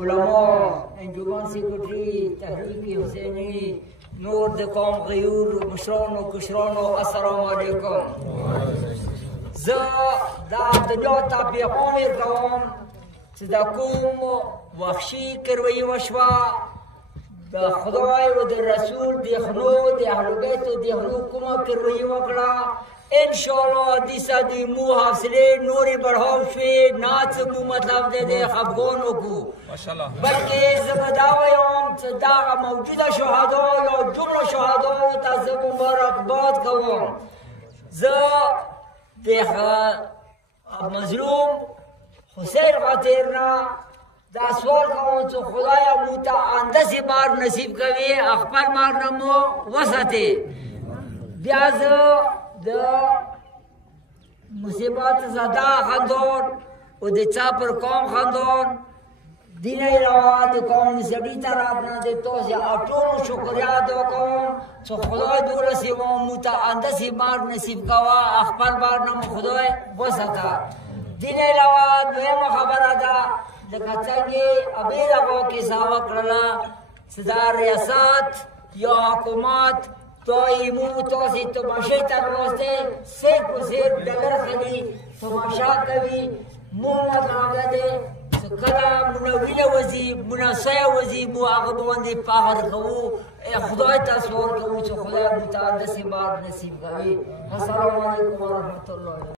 علما، انجمن سیکرٹری، تحریک حسینی، نور د قوم غیور، مشران و کشران و السلام علیکم. زه دا دنیا ته پیغام ورکوم چې د کوم وحشي کرویي وشوه د خدای و د رسول د خلو د اهل بیتو د خلو کومه کرویي وکړه، انشاءالله دیسه دی مو حوصله نوری بڑھاو شوی ناچ مو مطلب دے دے خفگانو کو بلکہ زبداویام چه دا موجود شهدا یا جمله شهدا تا زب مبارکباد کوام. زه دیخ مظلوم حسین خاطر نا دا سوال کوم چې خدایا مو ته اندسی بار نصیب کوي، خپل مار نمو وساتي. بیا زه د مصیبت زده خاندان و د چا پر قوم خاندان دین علاوه د قوم نسبی طرف نه د تاسو ټولو شکریا ادا کوم چې خدای دولسې مو ته اندسی بار نصیب کوه، خپل بار نمو خدای وساته. دین علاوه دویمه خبره ده لکه څنګه ابې دغو کیسه وکړله چې دا ریاست یا حکومت مو تاسې تماشې ته ناستې صرف و صرف ډګر خلي تماشا کوي. مو مطلب دا دی چې کله مونه وینه وځي مونه سیه وځي مو هغه باندې فخر کوو، خدای ته سوال کوو چې خدای مو ته داسې بار نصیب کوي. السلام علیکم ورحمة الله.